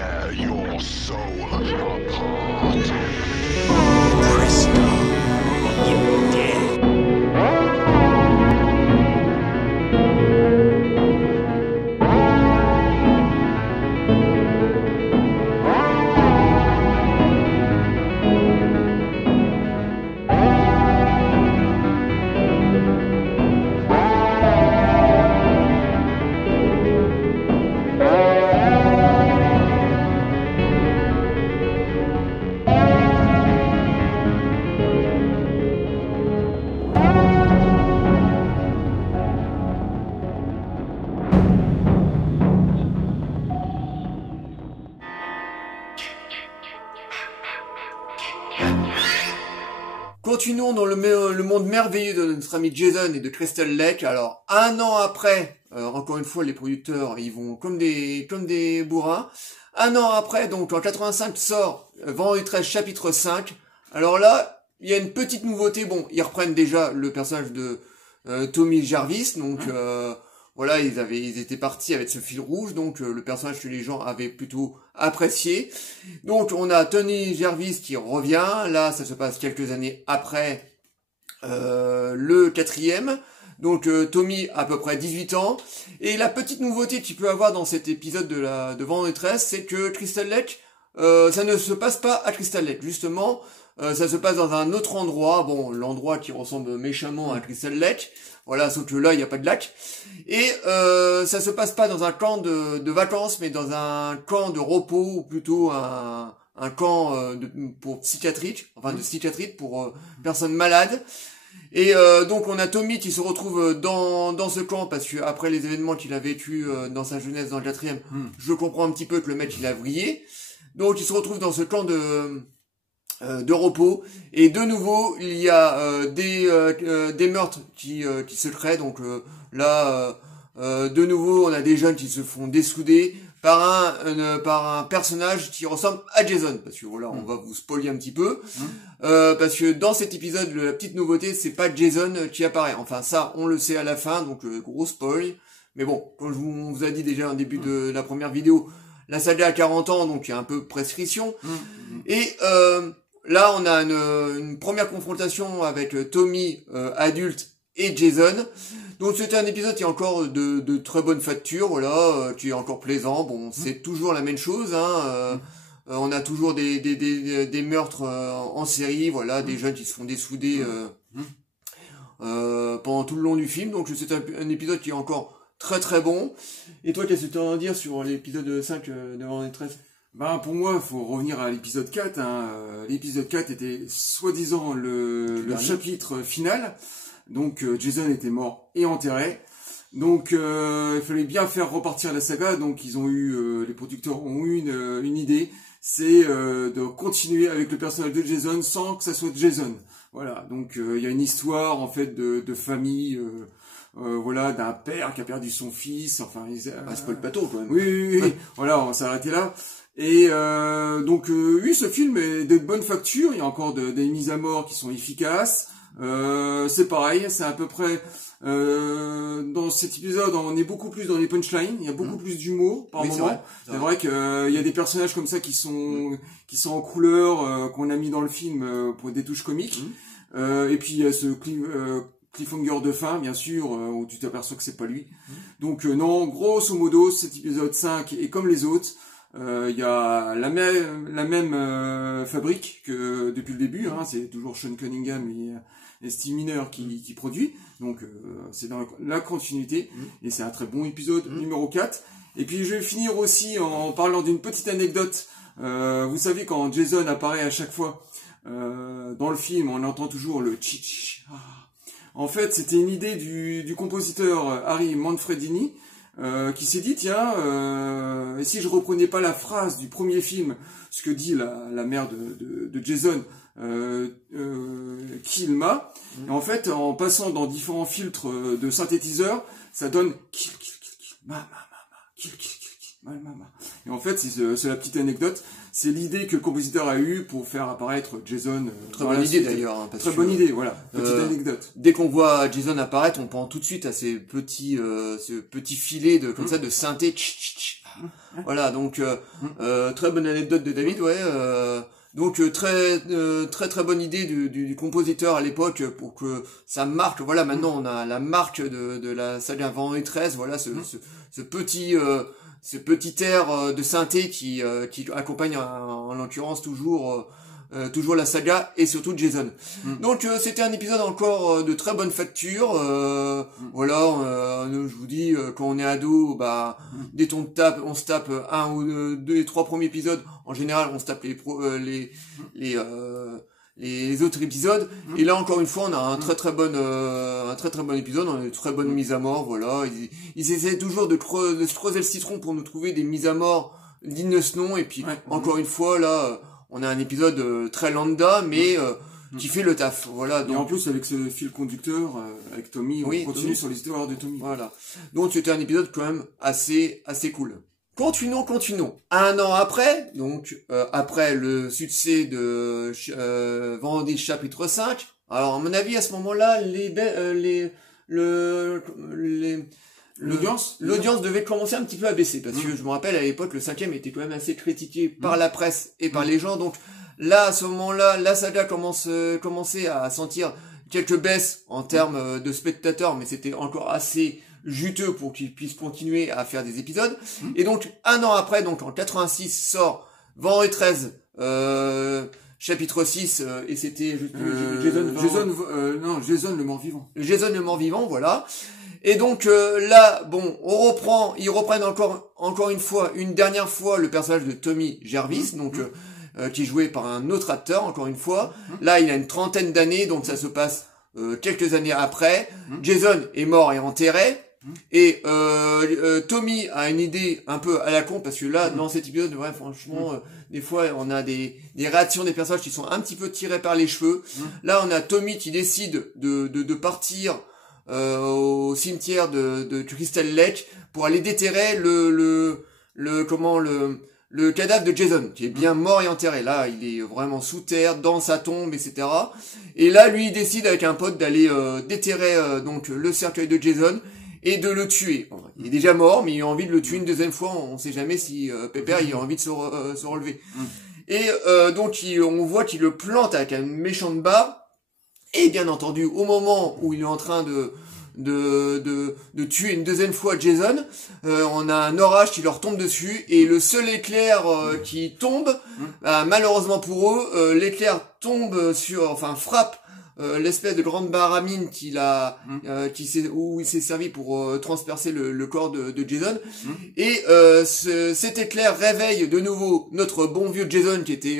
tear your soul apart. Presto, you're dead. Continuons dans le monde merveilleux de notre ami Jason et de Crystal Lake. Alors, un an après, encore une fois, les producteurs, ils vont comme des bourrins. Un an après, donc en 85, sort Vendredi 13 chapitre 5. Alors là, il y a une petite nouveauté. Bon, ils reprennent déjà le personnage de Tommy Jarvis. Donc, voilà, ils étaient partis avec ce fil rouge. Donc, le personnage que les gens avaient plutôt apprécié. Donc, on a Tony Jarvis qui revient. Là, ça se passe quelques années après le quatrième. Donc, Tommy a à peu près 18 ans. Et la petite nouveauté qu'il peut avoir dans cet épisode de Vendredi 13, c'est que Crystal Lake, ça ne se passe pas à Crystal Lake. Justement, ça se passe dans un autre endroit. Bon, l'endroit qui ressemble méchamment à Crystal Lake. Voilà, sauf que là, il n'y a pas de lac. Et ça se passe pas dans un camp de vacances, mais dans un camp de repos, ou plutôt un camp pour psychiatrique, enfin de psychiatrie pour personnes malades. Et donc on a Tommy qui se retrouve dans ce camp, parce que après les événements qu'il a vécu dans sa jeunesse dans le quatrième, je comprends un petit peu que le mec il a vrillé. Donc il se retrouve dans ce camp de repos, et de nouveau il y a des meurtres qui se créent. Donc là de nouveau on a des jeunes qui se font dessouder par un personnage qui ressemble à Jason, parce que voilà, on va vous spoiler un petit peu, parce que dans cet épisode la petite nouveauté, c'est pas Jason qui apparaît. Enfin ça on le sait à la fin, donc gros spoil. Mais bon, comme on vous a dit déjà en début de la première vidéo, la saga a 40 ans, donc il y a un peu prescription. Et là, on a une première confrontation avec Tommy adulte et Jason. Donc c'était un épisode qui est encore de très bonne facture, voilà, qui est encore plaisant. Bon, c'est toujours la même chose, hein. On a toujours des meurtres en série, voilà, des jeunes qui se font dessouder pendant tout le long du film. Donc c'est un épisode qui est encore très très bon. Et toi, qu'est-ce que tu as à dire sur l'épisode 5 de Vendredi 13 ? Ben, pour moi, il faut revenir à l'épisode 4. Hein. L'épisode 4 était soi-disant le chapitre final. Donc, Jason était mort et enterré. Donc, il fallait bien faire repartir la saga. Donc, les producteurs ont eu une idée. C'est de continuer avec le personnage de Jason sans que ça soit Jason. Voilà. Donc, il y a une histoire, en fait, de famille... voilà, d'un père qui a perdu son fils. Enfin, spoil pas trop, quand même. Oui. Voilà, on s'est arrêté là. Et donc oui, ce film est de bonne facture. Il y a encore des mises à mort qui sont efficaces. C'est pareil, c'est à peu près dans cet épisode, on est beaucoup plus dans les punchlines. Il y a beaucoup plus d'humour par moment. C'est vrai qu'il y a des personnages comme ça qui sont en couleur qu'on a mis dans le film pour des touches comiques. Et puis il y a ce cliffhanger de fin, bien sûr, où tu t'aperçois que c'est pas lui. Donc non, grosso modo, cet épisode 5 est comme les autres. Il y a la même fabrique que depuis le début, hein, c'est toujours Sean Cunningham et Steve Miner qui produit, donc c'est dans la continuité, et c'est un très bon épisode numéro 4. Et puis je vais finir aussi en parlant d'une petite anecdote. Vous savez, quand Jason apparaît à chaque fois dans le film, on entend toujours le chi-chi. En fait, c'était une idée du compositeur Harry Manfredini, qui s'est dit, tiens, et si je reprenais pas la phrase du premier film, ce que dit la mère de Jason, kill ma, et en fait, en passant dans différents filtres de synthétiseurs, ça donne kill, ma, kill, ma. Et en fait, c'est la petite anecdote, c'est l'idée que le compositeur a eue pour faire apparaître Jason. Très bonne idée d'ailleurs. Hein, très bonne idée, voilà. Petite anecdote. Dès qu'on voit Jason apparaître, on pense tout de suite à ce petit filet comme ça de synthé. Voilà, donc très bonne anecdote de David, ouais. Donc très bonne idée du compositeur à l'époque pour que ça marque. Voilà, maintenant on a la marque de la saga Vendredi 13. Voilà, ce petit air de synthé qui accompagne en l'occurrence toujours la saga et surtout Jason. Donc c'était un épisode encore de très bonne facture. Voilà, je vous dis quand on est ado, bah dès qu'on on se tape un ou deux et trois premiers épisodes. En général, on se tape les autres épisodes. Et là encore une fois, on a un très très bon épisode, on a une très bonne mise à mort. Voilà, ils essaient toujours de se creuser le citron pour nous trouver des mises à mort dignes de ce nom. Et puis encore une fois là. On a un épisode très lambda, mais qui fait le taf. Voilà. Donc, et en plus, avec ce fil conducteur, avec Tommy, on continue sur l'histoire de Tommy. Voilà. Donc c'était un épisode quand même assez cool. Continuons. Un an après, donc après le succès de Vendredi chapitre 5. Alors à mon avis, à ce moment-là, l'audience devait commencer un petit peu à baisser parce que je me rappelle à l'époque le 5e était quand même assez critiqué par la presse et par les gens, donc là à ce moment-là la saga commençait à sentir quelques baisses en termes de spectateurs, mais c'était encore assez juteux pour qu'ils puissent continuer à faire des épisodes. Et donc un an après, donc en 86 sort Vendredi 13 chapitre 6 et c'était Jason le mort-vivant. Jason le mort-vivant, voilà. Et donc là, bon, ils reprennent encore une dernière fois le personnage de Tommy Jarvis, donc qui est joué par un autre acteur, encore une fois. Là, il a une trentaine d'années, donc ça se passe quelques années après. Jason est mort et enterré. Et Tommy a une idée un peu à la con, parce que là, dans cet épisode, ouais, franchement, des fois, on a des réactions des personnages qui sont un petit peu tirées par les cheveux. Là, on a Tommy qui décide de partir au cimetière de Crystal Lake pour aller déterrer le cadavre de Jason, qui est bien mort et enterré. Là, il est vraiment sous terre, dans sa tombe, etc. Et là, lui, il décide avec un pote d'aller déterrer donc le cercueil de Jason et de le tuer. Il est déjà mort, mais il a envie de le tuer une deuxième fois. On sait jamais si Pepper il a envie de se relever. Et donc, on voit qu'il le plante avec une méchante barre. Et bien entendu, au moment où il est en train de tuer une deuxième fois Jason, on a un orage qui leur tombe dessus, et le seul éclair qui tombe, malheureusement pour eux, l'éclair tombe frappe l'espèce de grande baramine où il s'est servi pour transpercer le corps de Jason. Et cet éclair réveille de nouveau notre bon vieux Jason qui était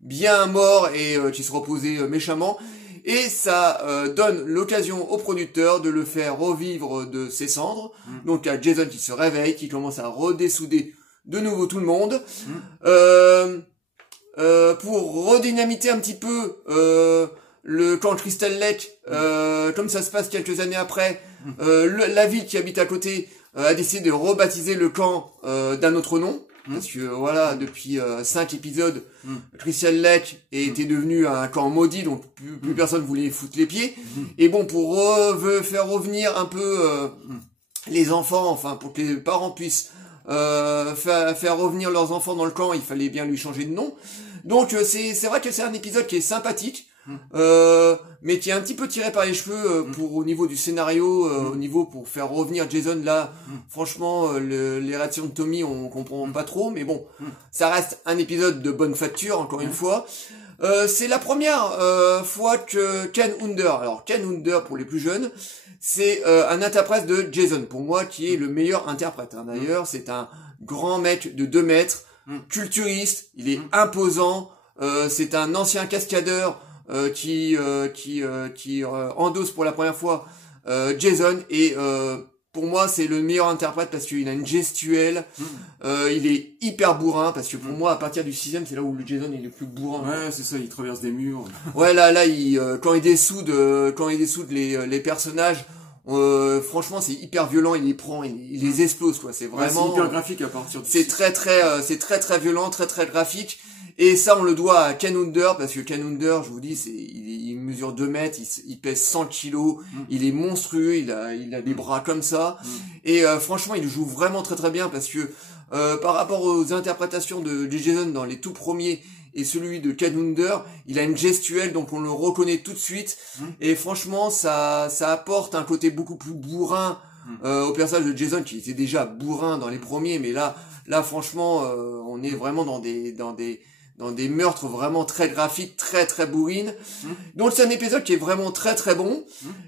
bien mort et qui se reposait méchamment. Et ça donne l'occasion au producteur de le faire revivre de ses cendres. Donc il y a Jason qui se réveille, qui commence à redessouder de nouveau tout le monde. Pour redynamiter un petit peu le camp Crystal Lake, comme ça se passe quelques années après, la ville qui habite à côté a décidé de rebaptiser le camp d'un autre nom. Parce que voilà, depuis 5 épisodes, Crystal Lake était devenu un camp maudit, donc plus personne voulait foutre les pieds. Et bon, pour faire revenir un peu les enfants, enfin pour que les parents puissent faire revenir leurs enfants dans le camp, il fallait bien lui changer de nom. Donc c'est vrai que c'est un épisode qui est sympathique, mais qui est un petit peu tiré par les cheveux au niveau du scénario, au niveau pour faire revenir Jason. Là, franchement, les réactions de Tommy, on comprend pas trop, mais bon, ça reste un épisode de bonne facture, encore une fois. C'est la première fois que Ken Under, alors Ken Under pour les plus jeunes, c'est un interprète de Jason, pour moi, qui est le meilleur interprète. Hein. D'ailleurs, c'est un grand mec de 2 mètres, culturiste, il est imposant, c'est un ancien cascadeur qui endosse pour la première fois Jason, et pour moi c'est le meilleur interprète parce qu'il a une gestuelle, il est hyper bourrin, parce que pour moi à partir du 6e c'est là où le Jason est le plus bourrin. Ouais, c'est ça, il traverse des murs. Ouais, là quand il dessoude les personnages, franchement c'est hyper violent, il les prend, il les explose quoi, c'est vraiment c'est hyper graphique à partir du c'est très très violent, très très graphique. Et ça, on le doit à Ken Under, parce que Ken Under, je vous dis, il mesure 2 mètres, il pèse 100 kilos, il est monstrueux, il a des bras comme ça. Et franchement, il joue vraiment très très bien, parce que par rapport aux interprétations de Jason dans les tout premiers et celui de Ken Wunder, il a une gestuelle, donc on le reconnaît tout de suite. Et franchement, ça apporte un côté beaucoup plus bourrin au personnage de Jason, qui était déjà bourrin dans les premiers, mais là franchement, on est vraiment dans des meurtres vraiment très graphiques, très très bourrines. Donc c'est un épisode qui est vraiment très très bon.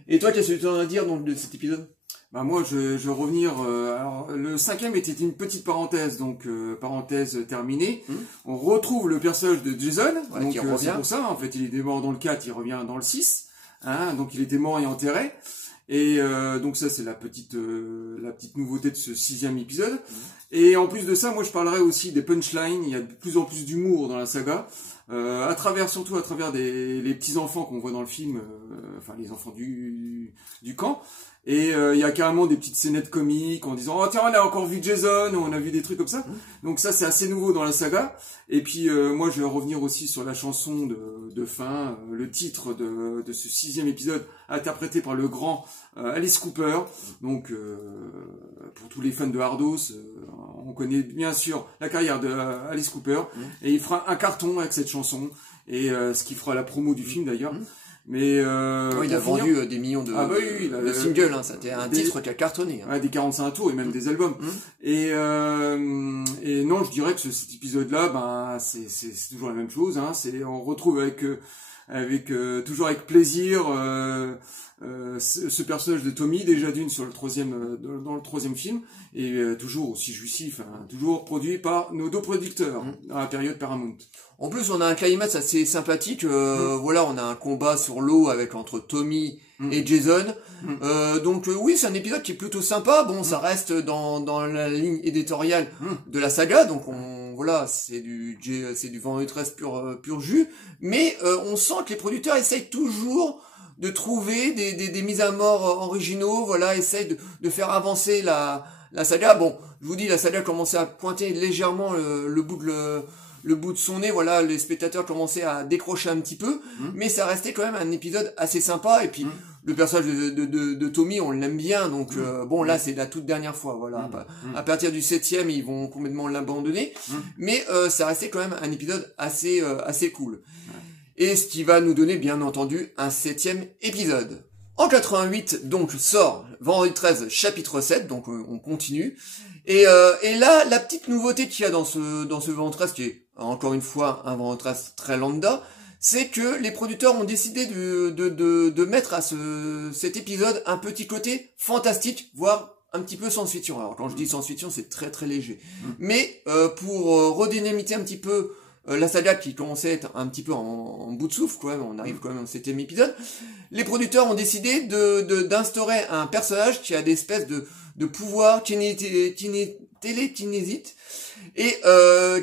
Et toi, qu'est-ce que tu en as à dire donc de cet épisode? Bah moi je vais revenir, alors le 5e était une petite parenthèse, donc parenthèse terminée. On retrouve le personnage de Jason, donc c'est pour ça, en fait il était mort dans le 4, il revient dans le 6, hein, donc il était mort et enterré. Et donc ça c'est la petite nouveauté de ce 6e épisode. Et en plus de ça, moi je parlerai aussi des punchlines, il y a de plus en plus d'humour dans la saga. Surtout à travers les petits enfants qu'on voit dans le film, enfin les enfants du camp. Et il y a carrément des petites scénettes comiques en disant oh tiens on a encore vu Jason, on a vu des trucs comme ça. Donc ça c'est assez nouveau dans la saga. Et puis moi je vais revenir aussi sur la chanson de fin, le titre de ce 6e épisode interprété par le grand Alice Cooper. Donc pour tous les fans de Hardos, on connaît bien sûr la carrière de Alice Cooper et il fera un carton avec cette chanson et ce qui fera la promo du film d'ailleurs. Mais oui, il a vendu des millions de singles, hein, c'était un titre qui a cartonné. Hein. Ouais, des 45 tours et même des albums. Et non, je dirais que cet épisode-là, ben c'est toujours la même chose. Hein, on retrouve toujours avec plaisir ce personnage de Tommy, déjà d'une sur dans le 3e film, et toujours aussi jouissif, hein, toujours produit par nos deux producteurs dans la période Paramount. En plus, on a un climax assez sympathique. Voilà, on a un combat sur l'eau entre Tommy et Jason. Donc oui, c'est un épisode qui est plutôt sympa. Bon, ça reste dans la ligne éditoriale de la saga. Donc voilà, c'est du Vendredi 13 pur jus. Mais on sent que les producteurs essayent toujours de trouver des mises à mort originaux. Voilà, essayent de faire avancer la saga. Bon, je vous dis, la saga commençait à pointer légèrement le bout de son nez, voilà, les spectateurs commençaient à décrocher un petit peu, mais ça restait quand même un épisode assez sympa, et puis le personnage de Tommy, on l'aime bien, donc bon, là, c'est la toute dernière fois, voilà, à partir du 7e, ils vont complètement l'abandonner, mais ça restait quand même un épisode assez cool. Et ce qui va nous donner, bien entendu, un 7e épisode. En 88, donc, sort Vendredi 13, chapitre 7, donc on continue. Et là, la petite nouveauté qu'il y a dans ce Vendredi 13, qui est encore une fois un Vendredi 13 très lambda, c'est que les producteurs ont décidé de mettre à cet épisode un petit côté fantastique, voire un petit peu science-fiction. Alors quand je dis science-fiction, c'est très très léger. Mais pour redynamiter un petit peu la saga qui commençait à être un petit peu en bout de souffle, quoi, on arrive quand même au 7e épisode, les producteurs ont décidé d'instaurer un personnage qui a des espèces de pouvoirs télékinésite et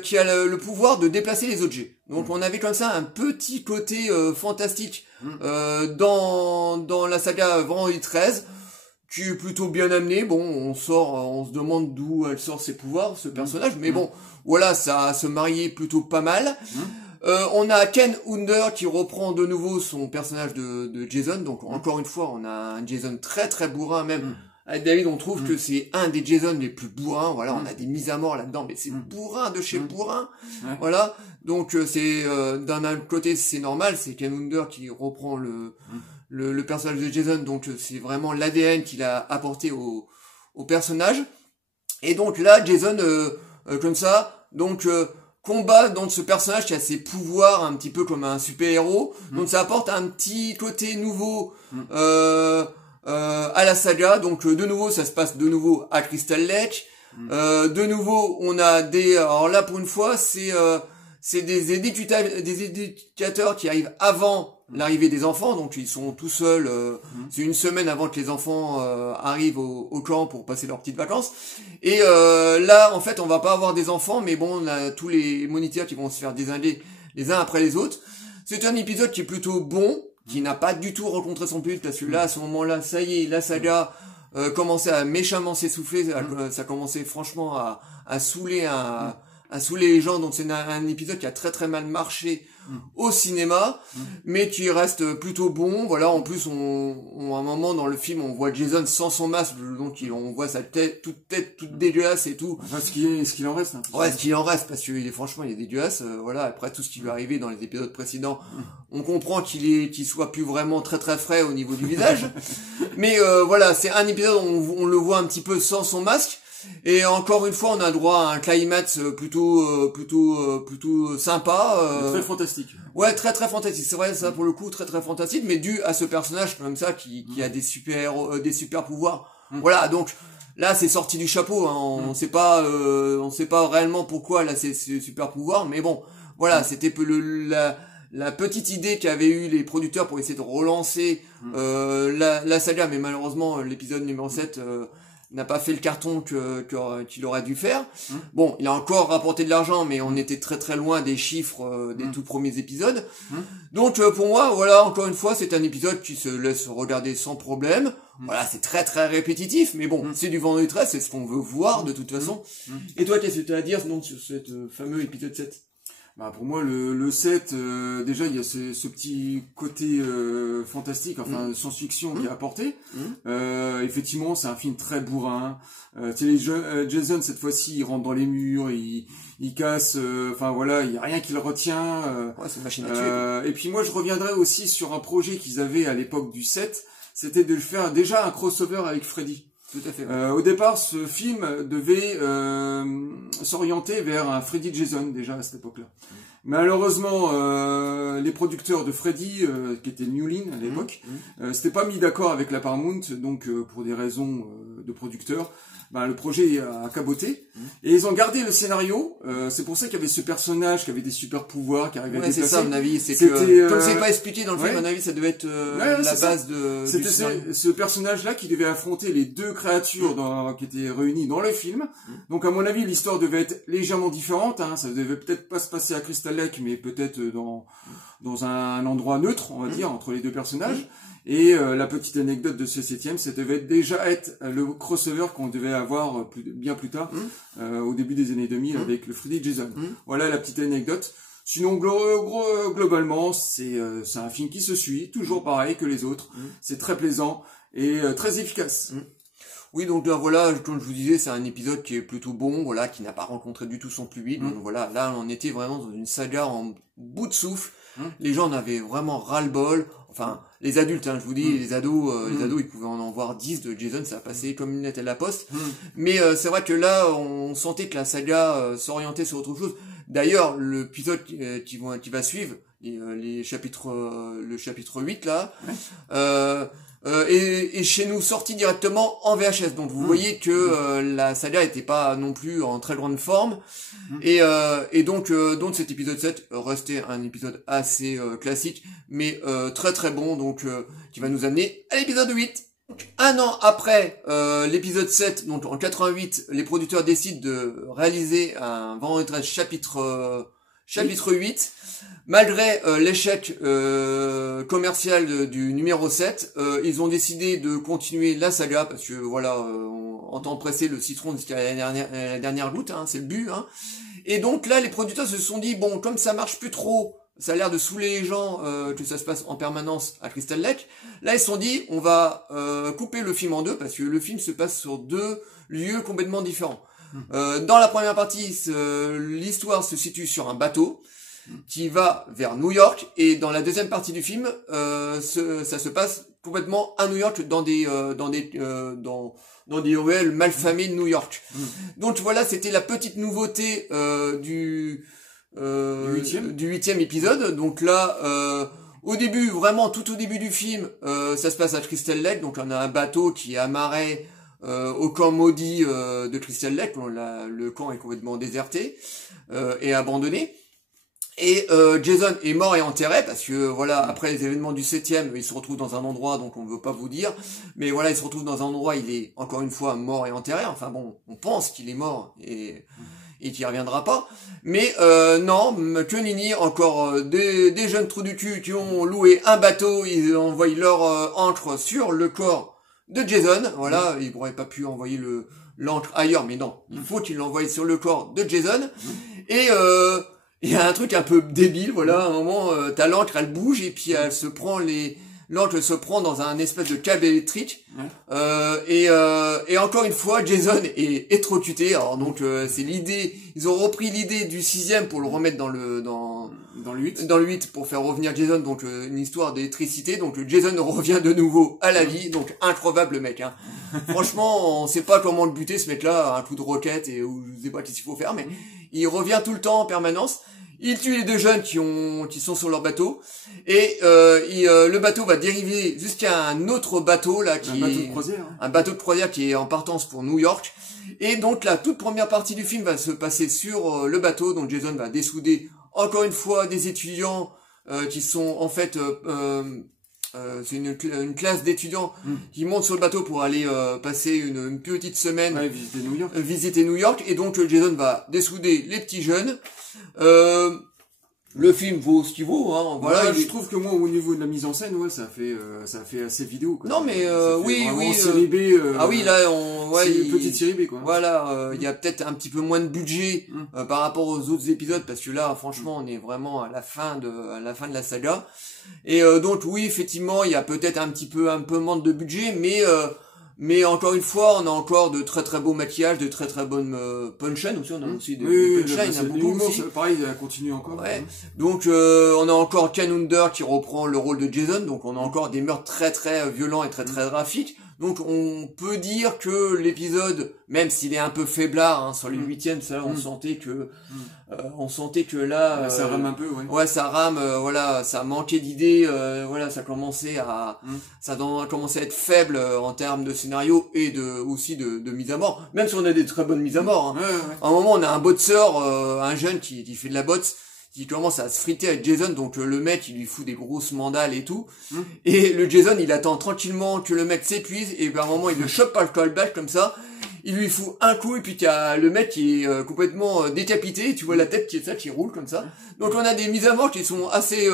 qui a le pouvoir de déplacer les objets. Donc on avait comme ça un petit côté fantastique dans la saga Vendredi 13 qui est plutôt bien amené. Bon, on se demande d'où elle sort ses pouvoirs, ce personnage, mais bon, voilà, ça se mariait plutôt pas mal. On a Ken Wunder qui reprend de nouveau son personnage de Jason, donc encore une fois, on a un Jason très très bourrin même. Avec David, on trouve que c'est un des Jason les plus bourrins, voilà, on a des mises à mort là-dedans, mais c'est bourrin de chez bourrin, voilà, donc c'est, d'un côté c'est normal, c'est Ken Wunder qui reprend le personnage de Jason, donc c'est vraiment l'ADN qu'il a apporté au personnage, et donc là, Jason, comme ça, donc combat dans ce personnage qui a ses pouvoirs un petit peu comme un super-héros, donc ça apporte un petit côté nouveau, à la saga, donc de nouveau ça se passe de nouveau à Crystal Lake, de nouveau on a alors là pour une fois c'est des éducateurs qui arrivent avant l'arrivée des enfants, donc ils sont tout seuls, c'est une semaine avant que les enfants arrivent au camp pour passer leurs petites vacances, et là en fait on va pas avoir des enfants, mais bon on a tous les moniteurs qui vont se faire désinguer les uns après les autres. C'est un épisode qui est plutôt bon, qui n'a pas du tout rencontré son but, parce que là, à ce moment-là, ça y est, la saga commençait à méchamment s'essouffler, ça commençait franchement à saouler les gens, donc c'est un épisode qui a très très mal marché au cinéma, mais qui reste plutôt bon. Voilà, en plus, à un moment dans le film, on voit Jason sans son masque, donc on voit sa tête toute dégueulasse et tout. Enfin, ce qu'il en reste. Hein, ouais, ce qu'il en reste, parce que franchement, il est dégueulasse. Voilà, après tout ce qui lui est arrivé dans les épisodes précédents, on comprend qu'il soit plus vraiment très très frais au niveau du visage. Mais voilà, c'est un épisode où on le voit un petit peu sans son masque. Et encore une fois, on a droit à un climax plutôt sympa. Très fantastique. Ouais, très très fantastique. C'est vrai, ça pour le coup, très très fantastique, mais dû à ce personnage comme ça qui a des super pouvoirs. Voilà, donc là c'est sorti du chapeau. Hein. On sait pas réellement pourquoi là c'est super pouvoir, mais bon, voilà, c'était la petite idée qu'avaient eu les producteurs pour essayer de relancer la saga, mais malheureusement l'épisode numéro 7 n'a pas fait le carton qu'il aurait dû faire. Bon, il a encore rapporté de l'argent, mais on était très très loin des chiffres des tout premiers épisodes. Donc pour moi, voilà, encore une fois, c'est un épisode qui se laisse regarder sans problème. Voilà, c'est très très répétitif, mais bon, c'est du vendredi 13, c'est ce qu'on veut voir de toute façon. Et toi, qu'est-ce que tu as à dire donc sur ce fameux épisode 7 ? Bah pour moi le 7 déjà il y a ce petit côté fantastique, enfin science-fiction qui est apporté. Effectivement c'est un film très bourrin. Jason cette fois-ci il rentre dans les murs, il casse, enfin voilà, il y a rien qui le retient. Ouais, c'est une machine à tuer. Et puis moi je reviendrai aussi sur un projet qu'ils avaient à l'époque du 7, c'était de le faire déjà un crossover avec Freddy. Tout à fait. Au départ, ce film devait s'orienter vers un Freddy Jason déjà à cette époque-là. Malheureusement, les producteurs de Freddy, qui étaient New Line à l'époque, s'étaient pas mis d'accord avec la Paramount, donc pour des raisons de producteurs, le projet a caboté. Et ils ont gardé le scénario. C'est pour ça qu'il y avait ce personnage qui avait des super pouvoirs, qui arrivait à déplacer. C'est ça, à mon avis. C'est que, comme c'est pas expliqué dans le film, à mon avis, ça devait être la base de. C'était ce personnage-là qui devait affronter les deux créatures qui étaient réunies dans le film. Donc, à mon avis, l'histoire devait être légèrement différente. Hein. Ça devait peut-être pas se passer à Crystal Lake, mais peut-être dans un endroit neutre, on va dire, entre les deux personnages. Et la petite anecdote de ce 7e, ça devait déjà être le crossover qu'on devait avoir bien plus tard, au début des années 2000, avec le Freddy Jason. Voilà la petite anecdote. Sinon, globalement, c'est un film qui se suit, toujours pareil que les autres. C'est très plaisant et très efficace. Oui, donc là, voilà, comme je vous disais, c'est un épisode qui est plutôt bon, voilà, qui n'a pas rencontré du tout son public. Donc voilà, là, on était vraiment dans une saga en bout de souffle. Les gens en avaient vraiment ras-le-bol. Enfin, les adultes, hein, je vous dis, les ados, ils pouvaient en voir 10 de Jason, ça a passé comme une lettre à la poste. Mais c'est vrai que là, on sentait que la saga s'orientait sur autre chose. D'ailleurs, l'épisode qui va suivre, le chapitre 8 là, et chez nous sorti directement en VHS. Donc vous voyez que la saga était pas non plus en très grande forme. Et donc cet épisode 7 restait un épisode assez classique, mais très très bon, donc qui va nous amener à l'épisode 8. Un an après l'épisode 7, donc en 88, les producteurs décident de réaliser un Vendredi 13 chapitre 8. Malgré l'échec commercial du numéro 7, ils ont décidé de continuer la saga, parce que voilà, en temps pressé, le citron jusqu'à la dernière goutte, hein, c'est le but. Hein. Et donc là, les producteurs se sont dit, bon, comme ça marche plus trop, ça a l'air de saouler les gens que ça se passe en permanence à Crystal Lake, là ils se sont dit, on va couper le film en deux, parce que le film se passe sur deux lieux complètement différents. Dans la première partie, l'histoire se situe sur un bateau qui va vers New York, et dans la deuxième partie du film, ça se passe complètement à New York, dans des ruelles malfamées de New York. Donc voilà, c'était la petite nouveauté du 8e épisode. Donc là, au début, vraiment tout au début du film, ça se passe à Crystal Lake, donc on a un bateau qui est amarré au camp maudit de Crystal Lake. Le camp est complètement déserté et abandonné. Et Jason est mort et enterré, parce que voilà, après les événements du 7e, il se retrouve dans un endroit dont on ne veut pas vous dire, mais voilà, il se retrouve dans un endroit, il est encore une fois mort et enterré. Enfin bon, on pense qu'il est mort et qu'il reviendra pas, mais non, que nini, encore des jeunes trous du cul qui ont loué un bateau, ils envoient leur ancre sur le corps de Jason. Voilà, ils n'auraient pas pu envoyer l'ancre ailleurs, mais non, il faut qu'ils l'envoient sur le corps de Jason. il y a un truc un peu débile, voilà, à un moment, t'as l'encre, elle bouge, et puis l'encre se prend dans un espèce de câble électrique, et encore une fois, Jason est électrocuté, alors donc, c'est l'idée, ils ont repris l'idée du 6e pour le remettre dans le 8. Dans le 8 pour faire revenir Jason, donc une histoire d'électricité, donc Jason revient de nouveau à la vie, donc increvable le mec, hein. Franchement, on sait pas comment le buter ce mec-là, un coup de roquette, ou je sais pas qu'est-ce qu'il faut faire, mais il revient tout le temps en permanence. Il tue les deux jeunes qui sont sur leur bateau, et le bateau va dériver jusqu'à un autre bateau là un bateau de croisière qui est en partance pour New York. Et donc la toute première partie du film va se passer sur le bateau, donc Jason va dessouder encore une fois des étudiants qui sont en fait c'est une classe d'étudiants qui montent sur le bateau pour aller passer une petite semaine visiter New York. Et donc Jason va dessouder les petits jeunes. Le film vaut ce qu'il vaut, hein. Voilà, je trouve que moi, au niveau de la mise en scène, ouais, ça fait assez vidéo, quoi. Non, mais, oui. Série B, ah oui, là, petite série B, quoi. Voilà, il y a peut-être un petit peu moins de budget, par rapport aux autres épisodes, parce que là, franchement, on est vraiment à la fin de la saga. Et, donc, oui, effectivement, il y a peut-être un peu moins de budget, mais encore une fois, on a encore de très très beaux maquillages, de très très bonnes punchlines aussi, on a aussi des punchlines, il y en a beaucoup aussi. Pareil, ça continue encore. Ouais. Donc on a encore Ken Under qui reprend le rôle de Jason, donc on a encore des meurtres très très violents et très très graphiques. Donc on peut dire que l'épisode, même s'il est un peu faiblard, hein, sur le 8e, ça, on sentait que là, ça rame un peu, ouais. Ouais, ça rame, voilà, ça manquait d'idées, voilà, ça commençait à être faible en termes de scénario et aussi de mise à mort. Même si on a des très bonnes mises à mort, hein. Ouais. À un moment, on a un boxeur, un jeune qui fait de la boxe, qui commence à se friter avec Jason, donc le mec il lui fout des grosses mandales et tout, et le Jason il attend tranquillement que le mec s'épuise, et à un moment il le chope par le callback comme ça, il lui fout un coup, et puis t'as le mec qui est complètement décapité, et tu vois la tête qui roule comme ça. Donc on a des mises à mort qui sont assez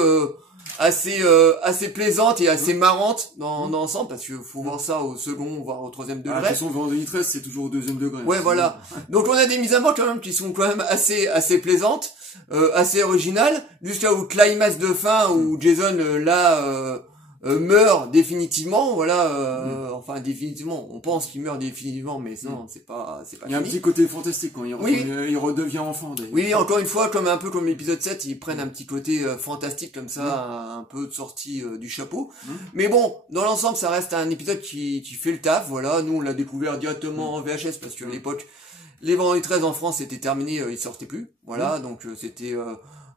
plaisantes et assez marrantes dans l'ensemble, parce que faut voir ça au second, voire au 3e degré. De toute façon, Vendredi 13, c'est toujours au 2e degré. Ouais, voilà. Donc on a des mises à mort quand même qui sont quand même assez plaisantes, assez originales, jusqu'à au climax de fin où Jason meurt définitivement, voilà, enfin définitivement, on pense qu'il meurt définitivement, mais non, c'est pas il y a un petit côté fantastique quand il redevient enfant, d'ailleurs. Oui, encore une fois, un peu comme l'épisode 7, ils prennent un petit côté fantastique comme ça, un peu de sortie du chapeau. Mais bon, dans l'ensemble, ça reste un épisode qui fait le taf, voilà. Nous, on l'a découvert directement en VHS, parce qu'à l'époque, les Vendredi 13 en France, c'était terminé, ils sortaient plus, voilà, donc c'était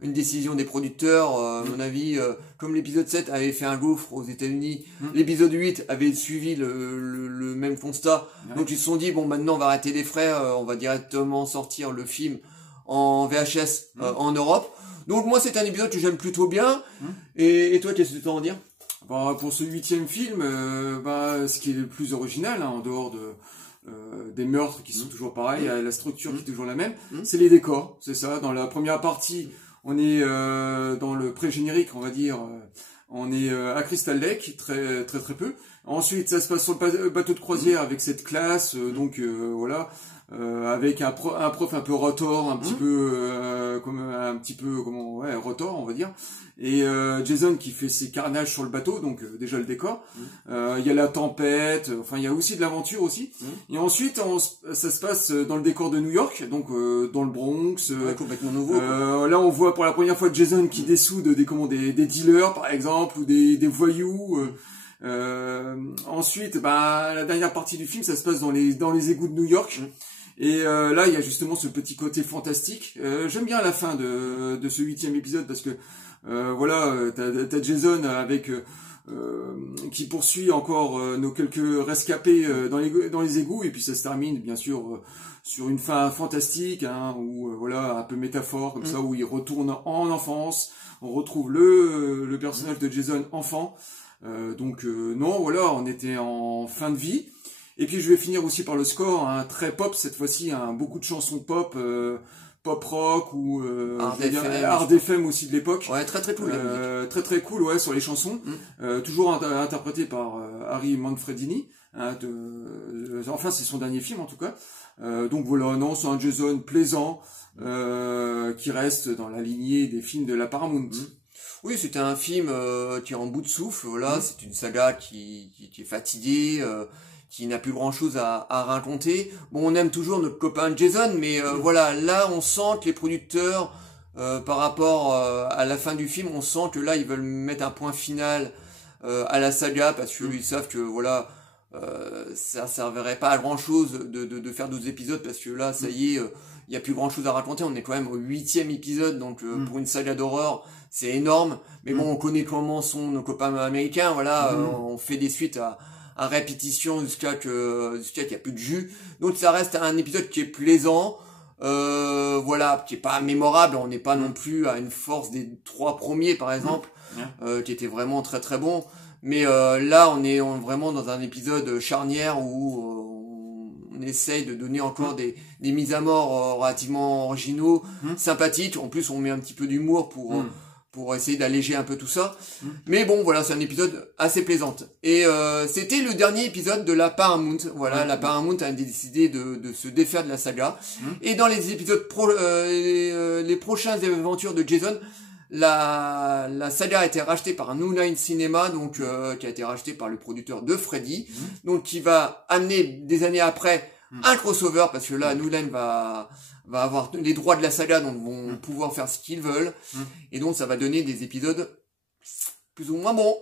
une décision des producteurs, à mon avis, comme l'épisode 7 avait fait un gouffre aux États-Unis, l'épisode 8 avait suivi le même constat, donc ils se sont dit, bon, maintenant on va arrêter les frais, on va directement sortir le film en VHS en Europe. Donc moi c'est un épisode que j'aime plutôt bien, et toi qu'est-ce que tu as à en dire? Bah, pour ce 8e film, ce qui est le plus original, hein, en dehors des meurtres qui sont toujours pareils, la structure qui est toujours la même, c'est les décors, c'est ça. Dans la première partie, on est dans le pré-générique, on va dire, on est à Crystal Lake, très très très peu. Ensuite, ça se passe sur le bateau de croisière avec cette classe, donc voilà, avec un prof un peu rotor, un petit peu rotor, on va dire. Et Jason qui fait ses carnages sur le bateau, donc déjà le décor. Il y a la tempête, enfin il y a aussi de l'aventure aussi. Et ensuite ça se passe dans le décor de New York, donc dans le Bronx. Complètement nouveau. Là on voit pour la première fois Jason qui dessoude des dealers par exemple, ou des voyous. Ensuite, la dernière partie du film, ça se passe dans les égouts de New York. Et là, il y a justement ce petit côté fantastique. J'aime bien la fin de ce 8e épisode parce que voilà, t'as Jason avec qui poursuit encore nos quelques rescapés dans les égouts, et puis ça se termine bien sûr sur une fin fantastique, hein, où voilà, un peu métaphore comme ça, où il retourne en enfance. On retrouve le personnage de Jason enfant. Non, voilà, on était en fin de vie. Et puis je vais finir aussi par le score, hein, très pop cette fois-ci, hein, beaucoup de chansons pop, pop rock ou Hard FM aussi de l'époque. Ouais, très très cool. Très très cool, ouais, sur les chansons. Toujours interprété par Harry Manfredini. Hein, enfin, c'est son dernier film en tout cas. Donc voilà, non, c'est un Jason plaisant, qui reste dans la lignée des films de la Paramount. Oui, c'était un film qui est en bout de souffle, voilà, c'est une saga qui est fatiguée, qui n'a plus grand chose à raconter. Bon, on aime toujours notre copain Jason, mais voilà, là on sent que les producteurs, par rapport à la fin du film, on sent que là ils veulent mettre un point final à la saga, parce que ils savent que voilà, ça servirait pas à grand chose de faire 12 épisodes, parce que là ça y est, il y a plus grand chose à raconter, on est quand même au 8e épisode, donc pour une saga d'horreur, c'est énorme, mais bon, on connaît comment sont nos copains américains, voilà, on fait des suites à répétition jusqu'à qu'il n'y a plus de jus, donc ça reste un épisode qui est plaisant, voilà, qui est pas mémorable, on n'est pas non plus à une force des 3 premiers par exemple, qui était vraiment très très bon, mais là on est vraiment dans un épisode charnière où on essaye de donner encore des mises à mort relativement originaux, sympathiques, en plus on met un petit peu d'humour pour essayer d'alléger un peu tout ça, mais bon voilà, c'est un épisode assez plaisant, et c'était le dernier épisode de la Paramount, voilà, la Paramount a décidé de se défaire de la saga, et dans les épisodes les prochaines aventures de Jason, la saga a été rachetée par New Line Cinema, donc qui a été racheté par le producteur de Freddy, donc qui va amener des années après un crossover, parce que là New Line va avoir les droits de la saga, donc vont pouvoir faire ce qu'ils veulent, et donc ça va donner des épisodes plus ou moins bons.